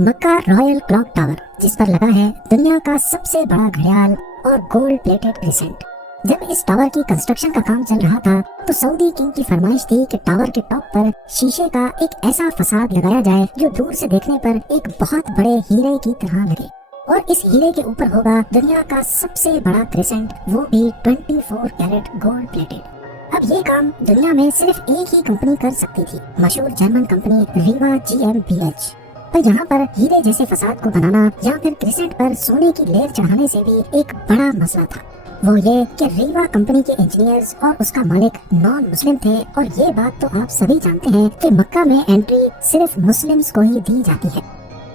मक्का royal clock tower, जिस पर लगा है दुनिया का सबसे बड़ा घड़ियाल और गोल्ड प्लेटेड क्रिसेंट। जब इस टावर की कंस्ट्रक्शन का काम चल रहा था तो सऊदी किंग की फरमाइश थी कि टावर के टॉप पर शीशे का एक ऐसा फसाद लगाया जाए जो दूर से देखने पर एक बहुत बड़े हीरे की तरह लगे, और इस हीरे के ऊपर होगा दुनिया का सबसे बड़ा क्रिसेंट, वो भी 24 कैरेट गोल्ड प्लेटेड। अब ये काम दुनिया में सिर्फ एक ही कंपनी कर सकती थी, मशहूर जर्मन कंपनी रीवा GmbH। पर यहाँ पर हीरे जैसे फसाद को बनाना या फिर क्रिसेंट पर सोने की लेयर चढ़ाने से भी एक बड़ा मसला था। वो ये कि रीवा कंपनी के इंजीनियर्स और उसका मालिक नॉन मुस्लिम थे, और ये बात तो आप सभी जानते हैं कि मक्का में एंट्री सिर्फ मुस्लिम्स को ही दी जाती है।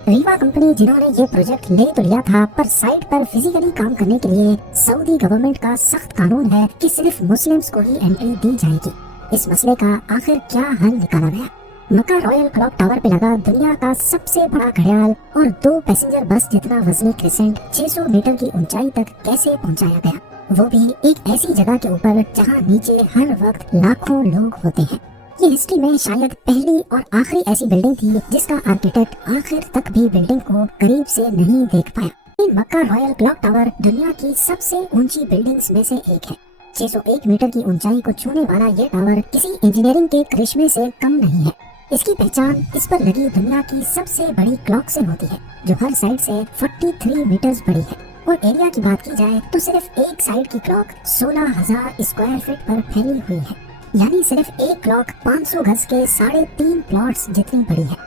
रीवा कंपनी जिन्होंने ये प्रोजेक्ट ले तो लिया था, पर साइट पर फिजिकली काम करने के लिए सऊदी गवर्नमेंट का सख्त कानून है कि सिर्फ मुस्लिम्स को ही एंट्री दी जाएगी। इस मसले का आखिर क्या हल निकाला गया? मक्का रॉयल क्लॉक टावर पे लगा दुनिया का सबसे बड़ा घड़ियाल और 2 पैसेंजर बस जितना वजनी क्रिसेंट 600 मीटर की ऊंचाई तक कैसे पहुंचाया गया, वो भी एक ऐसी जगह के ऊपर जहां नीचे हर वक्त लाखों लोग होते हैं। ये हिस्ट्री में शायद पहली और आखिरी ऐसी बिल्डिंग थी जिसका आर्किटेक्ट आखिर तक भी बिल्डिंग को करीब से नहीं देख पाया। ये मक्का रॉयल क्लॉक टावर दुनिया की सबसे ऊंची बिल्डिंग्स में से एक है। 601 मीटर की ऊंचाई को छूने वाला ये टावर किसी इंजीनियरिंग के करिश्मे से कम नहीं है। इसकी पहचान इस पर लगी दुनिया की सबसे बड़ी क्लॉक से होती है, जो हर साइड से 43 मीटर्स बड़ी है। और एरिया की बात की जाए तो सिर्फ एक साइड की क्लॉक 16,000 स्क्वायर फीट पर फैली हुई है, यानी सिर्फ एक क्लॉक 500 गज के 3.5 प्लॉट्स जितनी बड़ी है।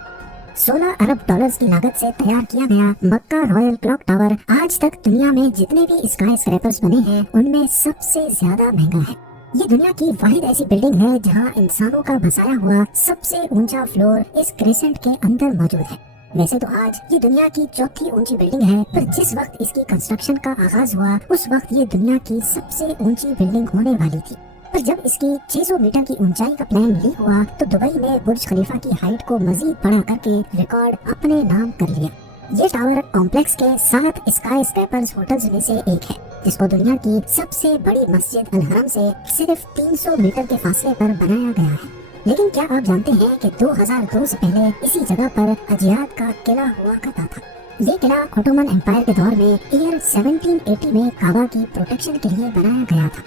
16 अरब डॉलर्स की लागत से तैयार किया गया मक्का रॉयल क्लॉक टावर आज तक दुनिया में जितने भी स्काई स्क्रैपर्स बने हैं उनमें सबसे ज्यादा महंगा है। ये दुनिया की वाहिद ऐसी बिल्डिंग है जहां इंसानों का बसाया हुआ सबसे ऊंचा फ्लोर इस क्रिसेंट के अंदर मौजूद है। वैसे तो आज ये दुनिया की चौथी ऊंची बिल्डिंग है, पर जिस वक्त इसकी कंस्ट्रक्शन का आगाज हुआ उस वक्त ये दुनिया की सबसे ऊंची बिल्डिंग होने वाली थी। पर जब इसकी 600 मीटर की ऊंचाई का प्लान लीक हुआ तो दुबई ने बुर्ज खलीफा की हाइट को मजीद बड़ा करके रिकॉर्ड अपने नाम कर लिया। ये टावर कॉम्प्लेक्स के 7 स्काई स्क्रैपर्स होटल्स में से एक है, जिसको दुनिया की सबसे बड़ी मस्जिद अल हरम से सिर्फ 300 मीटर के फासले पर बनाया गया है। लेकिन क्या आप जानते हैं कि 2002 से पहले इसी जगह पर अजियात का किला हुआ करता था। ये किला ऑटोमन एम्पायर के दौर में ईयर 1780 में काबा की प्रोटेक्शन के लिए बनाया गया था।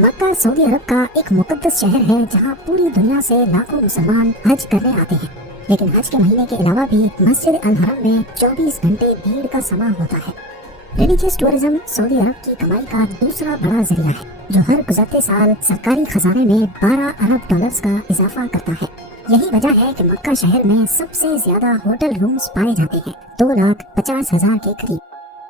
मक्का सऊदी अरब का एक मुकद्दस शहर है जहाँ पूरी दुनिया से लाखों मुसलमान हज करने आते हैं, लेकिन हज के महीने के अलावा भी मस्जिद अल हरम में 24 घंटे भीड़ का समा होता है। रिलीजियस टूरिज्म सऊदी अरब की कमाई का दूसरा बड़ा जरिया है, जो हर गुजरते साल सरकारी खजाने में 12 अरब डॉलर्स का इजाफा करता है। यही वजह है कि मक्का शहर में सबसे ज्यादा होटल रूम्स पाए जाते हैं, 2,50,000 के करीब।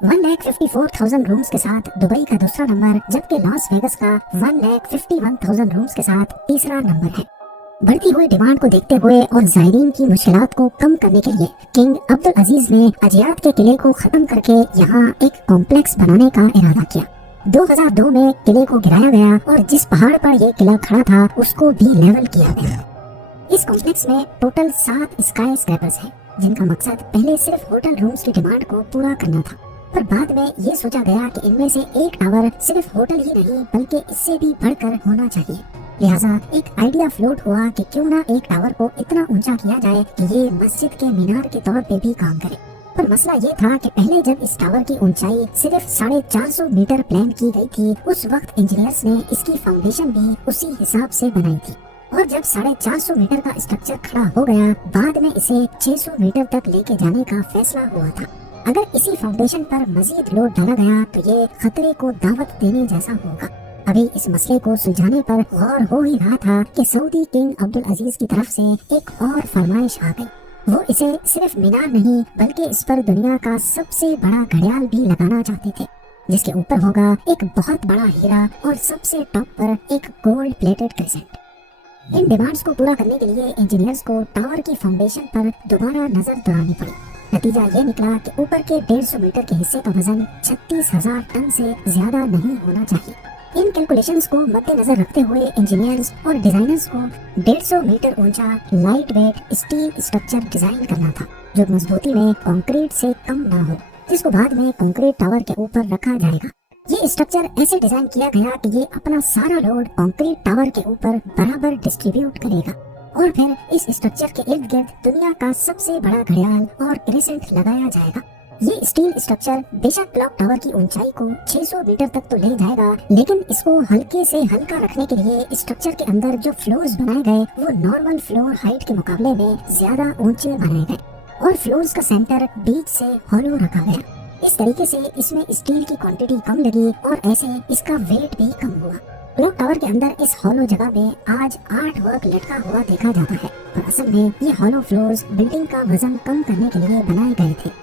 1,54,000 रूम्स के साथ दुबई का दूसरा नंबर, जबकि लॉस वेगस का 1,51,000 रूम्स के साथ तीसरा नंबर है। बढ़ती हुई डिमांड को देखते हुए और जायरीन की मुश्किलात को कम करने के लिए किंग अब्दुल अजीज ने अजियात के किले को खत्म करके यहाँ एक कॉम्प्लेक्स बनाने का इरादा किया। 2002 में किले को गिराया गया और जिस पहाड़ पर यह किला खड़ा था उसको भी लेवल किया गया। इस कॉम्प्लेक्स में टोटल 7 स्काई स्क्रैपर्स हैं, जिनका मकसद पहले सिर्फ होटल रूम्स की डिमांड को पूरा करना था, पर बाद में ये सोचा गया कि इनमें से एक टावर सिर्फ होटल ही नहीं बल्कि इससे भी बढ़कर होना चाहिए। लिहाजा एक आइडिया फ्लोट हुआ कि क्यों ना एक टावर को इतना ऊंचा किया जाए कि ये मस्जिद के मीनार के तौर पे भी काम करे। पर मसला ये था कि पहले जब इस टावर की ऊंचाई सिर्फ 450 मीटर प्लान की गई थी, उस वक्त इंजीनियर्स ने इसकी फाउंडेशन भी उसी हिसाब से बनाई थी, और जब 450 मीटर का स्ट्रक्चर खड़ा हो गया, बाद में इसे 600 मीटर तक लेके जाने का फैसला हुआ था। अगर इसी फाउंडेशन पर मजीद लोड डाला गया तो ये खतरे को दावत देने जैसा होगा। अभी इस मसले को सुलझाने पर गौर हो ही रहा था कि सऊदी किंग अब्दुल अजीज की तरफ से एक और फरमाइश आ गई। वो इसे सिर्फ मीनार नहीं बल्कि इस पर दुनिया का सबसे बड़ा घड़ियाल भी लगाना चाहते थे, जिसके ऊपर होगा एक बहुत बड़ा हीरा और सबसे टॉप पर एक गोल्ड प्लेटेड क्रिसेंट। इन डिमांड्स को पूरा करने के लिए इंजीनियर्स को टावर की फाउंडेशन पर दोबारा नजर दौड़ानी पड़ी। नतीजा ये निकला कि ऊपर के 150 मीटर के हिस्से का वजन 36,000 टन से ज्यादा नहीं होना चाहिए। इन कैलकुलेशंस को मद्देनजर रखते हुए इंजीनियर्स और डिजाइनर्स को 150 मीटर ऊंचा light weight steel structure design करना था, जो मजबूती में कंक्रीट से कम ना हो, जिसको बाद में कंक्रीट टावर के ऊपर रखा जाएगा। ये स्ट्रक्चर ऐसे डिजाइन किया गया कि ये अपना सारा लोड कंक्रीट टावर के ऊपर बराबर डिस्ट्रीब्यूट करेगा। और फिर इस स्ट्रक्चर के इर्द गिर्द दुनिया का सबसे बड़ा घड़ियाल और क्रेसेंट लगाया जाएगा। ये स्टील स्ट्रक्चर बेशक क्लॉक टावर की ऊंचाई को 600 मीटर तक तो ले जाएगा, लेकिन इसको हल्के से हल्का रखने के लिए स्ट्रक्चर के अंदर जो फ्लोर्स बनाए गए वो नॉर्मल फ्लोर हाइट के मुकाबले में ज्यादा ऊंचे बनाए गए और फ्लोर्स का सेंटर बीच से हॉलो रखा गया। इस तरीके से इसमें स्टील की क्वांटिटी कम लगी और ऐसे इसका वेट भी कम हुआ। क्लॉक टावर के अंदर इस हॉलो जगह में आज आर्ट वर्क लटका हुआ देखा जाता है, पर असल में ये हॉलो फ्लोर्स बिल्डिंग का वजन कम करने के लिए बनाए गए थे।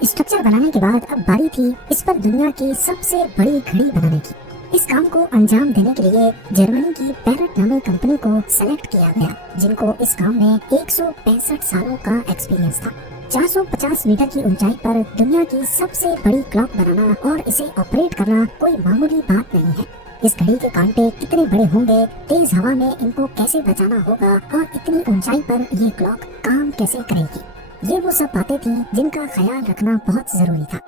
स्ट्रक्चर बनाने के बाद अब बारी थी इस पर दुनिया की सबसे बड़ी घड़ी बनाने की। इस काम को अंजाम देने के लिए जर्मनी की पैरेट नामक कंपनी को सेलेक्ट किया गया, जिनको इस काम में 165 सालों का एक्सपीरियंस था। 450 मीटर की ऊंचाई पर दुनिया की सबसे बड़ी क्लॉक बनाना और इसे ऑपरेट करना कोई मामूली बात नहीं है। इस घड़ी के कांटे कितने बड़े होंगे, तेज हवा में इनको कैसे बचाना होगा और इतनी ऊंचाई पर ये क्लॉक काम कैसे करेगी, ये वो सब बातें थी जिनका ख्याल रखना बहुत जरूरी था।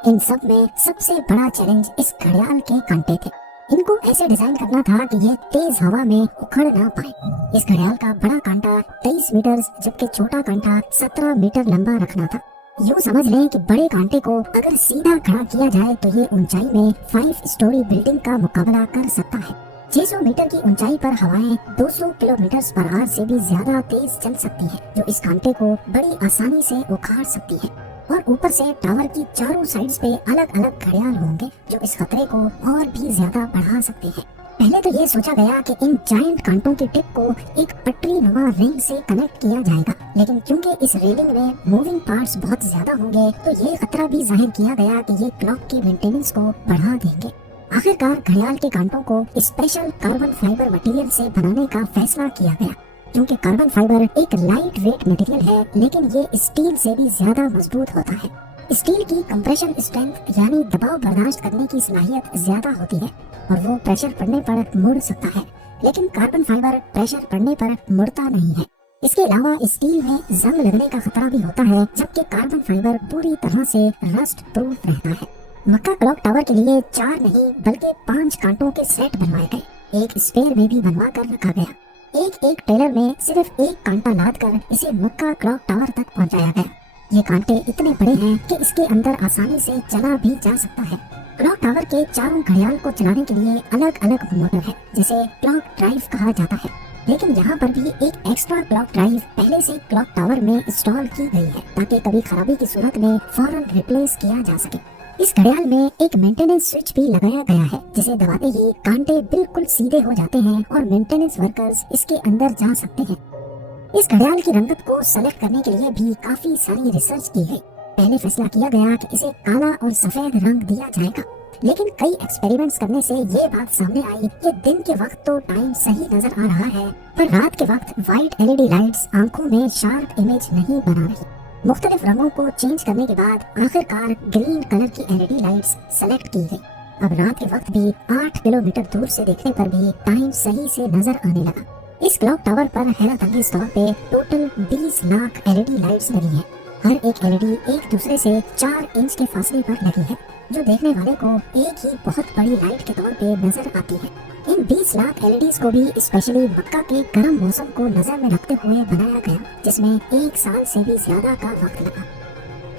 इन सब में सबसे बड़ा चैलेंज इस घड़ियाल के कांटे थे। इनको ऐसे डिजाइन करना था कि ये तेज हवा में उखड़ ना पाए। इस घड़ियाल का बड़ा कांटा 23 मीटर जबकि छोटा कांटा 17 मीटर लंबा रखना था। यूँ समझ लें कि बड़े कांटे को अगर सीधा खड़ा किया जाए तो ये ऊंचाई में 5 स्टोरी बिल्डिंग का मुकाबला कर सकता है। 600 मीटर की ऊंचाई पर हवाएं 200 किलोमीटर पर आवर से भी ज्यादा तेज चल सकती हैं, जो इस कांटे को बड़ी आसानी से उखाड़ सकती है। और ऊपर से टावर की चारों साइड्स पे अलग अलग घड़ियाल होंगे जो इस खतरे को और भी ज्यादा बढ़ा सकते हैं। पहले तो ये सोचा गया कि इन जायंट कांटों की टिप को एक पटरी नुमा रिंग से कनेक्ट किया जाएगा, लेकिन क्योंकि इस रेलिंग में मूविंग पार्ट्स बहुत ज्यादा होंगे तो ये खतरा भी जाहिर किया गया कि ये क्लॉक की मेंटेनेंस को बढ़ा देंगे। आखिरकार घड़ियाल के कांटों को स्पेशल कार्बन फाइबर मटेरियल से बनाने का फैसला किया गया, क्योंकि कार्बन फाइबर एक लाइट वेट मटेरियल है, लेकिन ये स्टील से भी ज्यादा मजबूत होता है। स्टील की कंप्रेशन स्ट्रेंथ यानी दबाव बर्दाश्त करने की सलाहियत ज्यादा होती है और वो प्रेशर पड़ने पर मुड़ सकता है, लेकिन कार्बन फाइबर प्रेशर पड़ने पर मुड़ता नहीं है। इसके अलावा स्टील में जंग लगने का खतरा भी होता है, जबकि कार्बन फाइबर पूरी तरह से रस्ट प्रूफ रहता है। मक्का क्लॉक टावर के लिए 4 नहीं बल्कि 5 कांटों के सेट बनवाए गए। एक स्पेयर में भी बनवा कर रखा गया। एक टेलर में सिर्फ एक कांटा लाद कर इसे मक्का क्लॉक टावर तक पहुंचाया गया। ये कांटे इतने बड़े हैं कि इसके अंदर आसानी से चला भी जा सकता है। क्लॉक टावर के चारों घड़ियाल को चलाने के लिए अलग अलग मोटर है, जिसे क्लॉक ड्राइव कहा जाता है, लेकिन यहाँ पर भी एक एक्स्ट्रा क्लॉक ड्राइव पहले से क्लॉक टावर में इंस्टॉल की गई है ताकि कभी खराबी की सूरत में फौरन रिप्लेस किया जा सके। इस घड़ियाल में एक मेंटेनेंस स्विच भी लगाया गया है, जिसे दबाते ही कांटे बिल्कुल सीधे हो जाते हैं और मेंटेनेंस वर्कर्स इसके अंदर जा सकते हैं। इस घड़ियाल की रंगत को सेलेक्ट करने के लिए भी काफी सारी रिसर्च की गई। पहले फैसला किया गया कि इसे काला और सफेद रंग दिया जाएगा, लेकिन कई एक्सपेरिमेंट्स करने से ये बात सामने आई कि दिन के वक्त तो टाइम सही नजर आ रहा है, पर रात के वक्त व्हाइट एलईडी लाइट्स आंखों में शार्प इमेज नहीं बना रही। मुख्तलिफ रंगों को चेंज करने के बाद आखिरकार ग्रीन कलर की एलईडी लाइट्स सेलेक्ट की गई। अब रात के वक्त भी 8 किलोमीटर दूर से देखने पर भी टाइम सही से नजर आने लगा। इस क्लॉक टावर पर हैरतअंगेज तौर पे टोटल 20 लाख एलईडी लाइट्स लगी है। हर एक एलईडी एक दूसरे से 4 इंच के फासले पर लगी है, जो देखने वाले को एक ही बहुत बड़ी लाइट के तौर पे नजर आती है। इन 20 लाख एलईडीज को भी स्पेशली मक्का के गर्म मौसम को नजर में रखते हुए बनाया गया, जिसमें 1 साल से भी ज्यादा का वक्त लगा।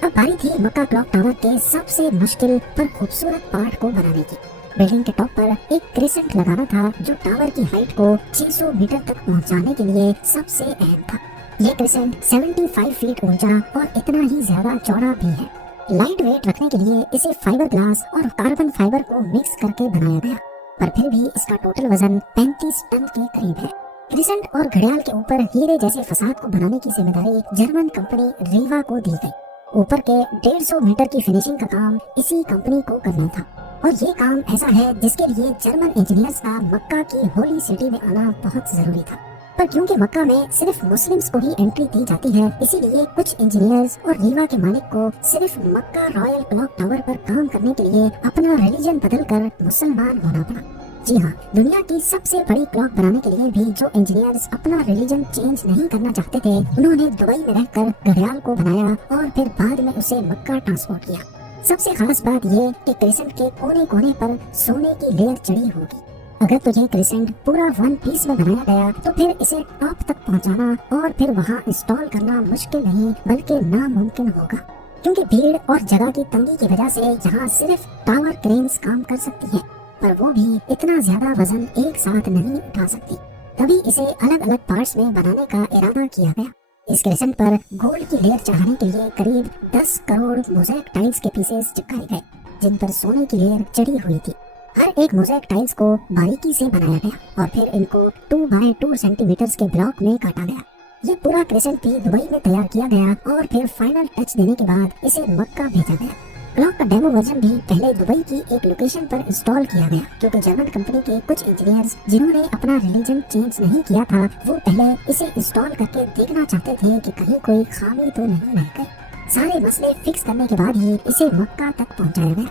अब बारी थी मक्का क्लॉक टावर के सबसे मुश्किल पर खूबसूरत पार्ट को बनाने की। बिल्डिंग के टॉप पर एक क्रेसेंट लगाना था, जो टावर की हाइट को 600 मीटर तक पहुंचाने के लिए सबसे अहम था। ये क्रेसेंट 75 फीट ऊंचा और इतना ही ज्यादा चौड़ा भी है। लाइट वेट रखने के लिए इसे फाइबर ग्लास और कार्बन फाइबर को मिक्स करके बनाया गया, पर फिर भी इसका टोटल वजन 35 टन के करीब है। क्रेसेंट और घड़ियाल के ऊपर हीरे जैसे फसाद को बनाने की जिम्मेदारी जर्मन कंपनी रीवा को दी गई। ऊपर के 150 मीटर की फिनिशिंग का काम इसी कंपनी को करना था, और ये काम ऐसा है जिसके लिए जर्मन इंजीनियर्स का मक्का की होली सिटी में आना बहुत जरूरी था। पर क्योंकि मक्का में सिर्फ मुस्लिम्स को ही एंट्री दी जाती है, इसीलिए कुछ इंजीनियर्स और रीवा के मालिक को सिर्फ मक्का रॉयल क्लॉक टावर पर काम करने के लिए अपना रिलीजन बदलकर मुसलमान होना पड़ा। जी हाँ, दुनिया की सबसे बड़ी क्लॉक बनाने के लिए भी जो इंजीनियर्स अपना रिलीजन चेंज नहीं करना चाहते थे, उन्होंने दुबई में रहकर घड़ियाल को बनाया और फिर बाद में उसे मक्का ट्रांसपोर्ट किया। सबसे खास बात ये कि क्रेसेंट के कोने कोने पर सोने की लेयर चढ़ी होगी। अगर तुझे क्रिसेंट पूरा वन पीस में बनाया गया तो फिर इसे टॉप तक पहुंचाना और फिर वहां इंस्टॉल करना मुश्किल नहीं बल्कि नामुमकिन होगा, क्योंकि भीड़ और जगह की तंगी की वजह से यहाँ सिर्फ टावर क्रेन्स काम कर सकती हैं, पर वो भी इतना ज्यादा वजन एक साथ नहीं उठा सकती। तभी इसे अलग अलग पार्ट्स में बनाने का इरादा किया गया। इस क्रिसेंट पर गोल्ड की लेयर चढ़ाने के लिए करीब 10 करोड़ मोज़ेक टाइल्स के पीसेस चिपकाए गए, जिन पर सोने की लेयर चढ़ी हुई थी। हर एक मोज़ेक टाइल्स को बारीकी से बनाया गया और फिर इनको 2 बाय 2 सेंटीमीटर के ब्लॉक में काटा गया। ये पूरा क्रिसेंट भी दुबई में तैयार किया गया और फिर फाइनल टच देने के बाद इसे मक्का भेजा गया। क्लॉक का डेमो वर्जन भी पहले दुबई की एक लोकेशन पर इंस्टॉल किया गया, क्योंकि जर्मन कंपनी के कुछ इंजीनियर्स जिन्होंने अपना रिलीजन चेंज नहीं किया था, वो पहले इसे इंस्टॉल करके देखना चाहते थे कि कहीं कोई खामी तो नहीं रह गई। सारे मसले फिक्स करने के बाद ही इसे मक्का तक पहुंचाया गया।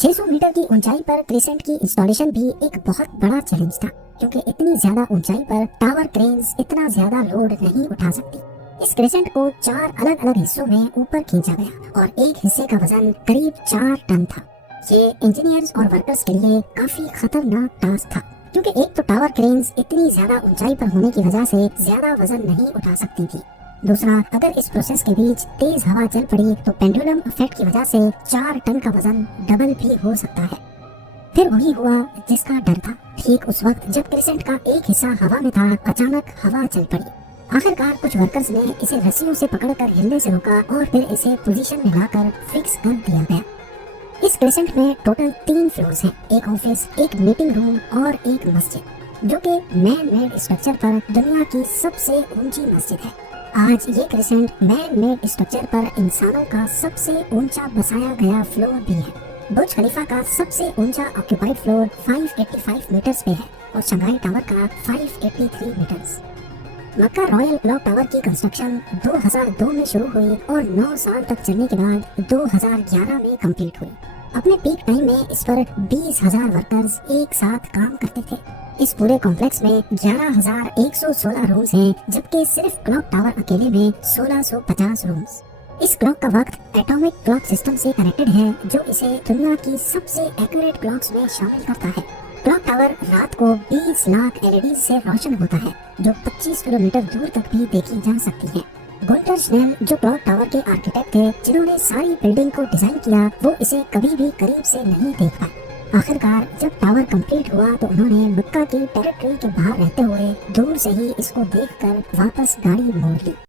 600 मीटर की ऊंचाई पर क्रिसेंट की इंस्टॉलेशन भी एक बहुत बड़ा चैलेंज था, क्योंकि इतनी ज्यादा ऊंचाई पर टावर क्रेन्स इतना ज्यादा लोड नहीं उठा सकती। इस क्रिसेंट को 4 अलग अलग हिस्सों में ऊपर खींचा गया और एक हिस्से का वजन करीब 4 टन था। ये इंजीनियर्स और वर्कर्स के लिए काफी खतरनाक टास्क था, क्योंकि एक तो टावर क्रेन्स इतनी ज्यादा ऊंचाई पर होने की वजह से ज्यादा वजन नहीं उठा सकती थी। दूसरा, अगर इस प्रोसेस के बीच तेज हवा चल पड़ी तो पेंडुलम इफेक्ट की वजह से 4 टन का वजन डबल भी हो सकता है। फिर वही हुआ जिसका डर था। ठीक उस वक्त जब क्रिसेंट का एक हिस्सा हवा में था, अचानक हवा चल पड़ी। आखिरकार कुछ वर्कर्स ने इसे रस्सियों से पकड़कर हिलने से रोका और फिर इसे पोजीशन में लाकर फिक्स कर दिया गया। इस क्रिसेंट में टोटल 3 फ्लोर्स हैं, एक ऑफिस, एक मीटिंग रूम और एक मस्जिद, जो कि मैन मेड स्ट्रक्चर पर दुनिया की सबसे ऊंची मस्जिद है। आज ये क्रिसेंट मैन मेड स्ट्रक्चर पर इंसानों का सबसे ऊंचा बसाया गया फ्लोर भी है। बुर्ज खलीफा का सबसे ऊंचा ऑक्यूपाइड फ्लोर 585 मीटर्स पे है और शंघाई टावर का 583 मीटर्स। मक्का रॉयल क्लॉक टावर की कंस्ट्रक्शन 2002 में शुरू हुई और 9 साल तक चलने के बाद 2011 में कंप्लीट हुई। अपने पीक टाइम में इस पर 20,000 वर्कर्स एक साथ काम करते थे। इस पूरे कॉम्प्लेक्स में 11,116 रूम्स हैं, जबकि सिर्फ क्लॉक टावर अकेले में 1650 रूम्स। इस क्लॉक का वक्त एटॉमिक क्लॉक सिस्टम से कनेक्टेड है, जो इसे दुनिया की सबसे एक्यूरेट क्लॉक्स में शामिल करता है। क्लॉक टावर रात को 20 लाख एलईडी से रोशन होता है, जो 25 किलोमीटर दूर तक भी देखी जा सकती है। गुंटर स्नेल, जो क्लॉक टावर के आर्किटेक्ट थे जिन्होंने सारी बिल्डिंग को डिजाइन किया, वो इसे कभी भी करीब से नहीं देख पाए। आखिरकार जब टावर कंप्लीट हुआ तो उन्होंने मक्का की टेरिटरी के बाहर रहते हुए दूर से ही इसको देखकर वापस गाड़ी मोड़ ली।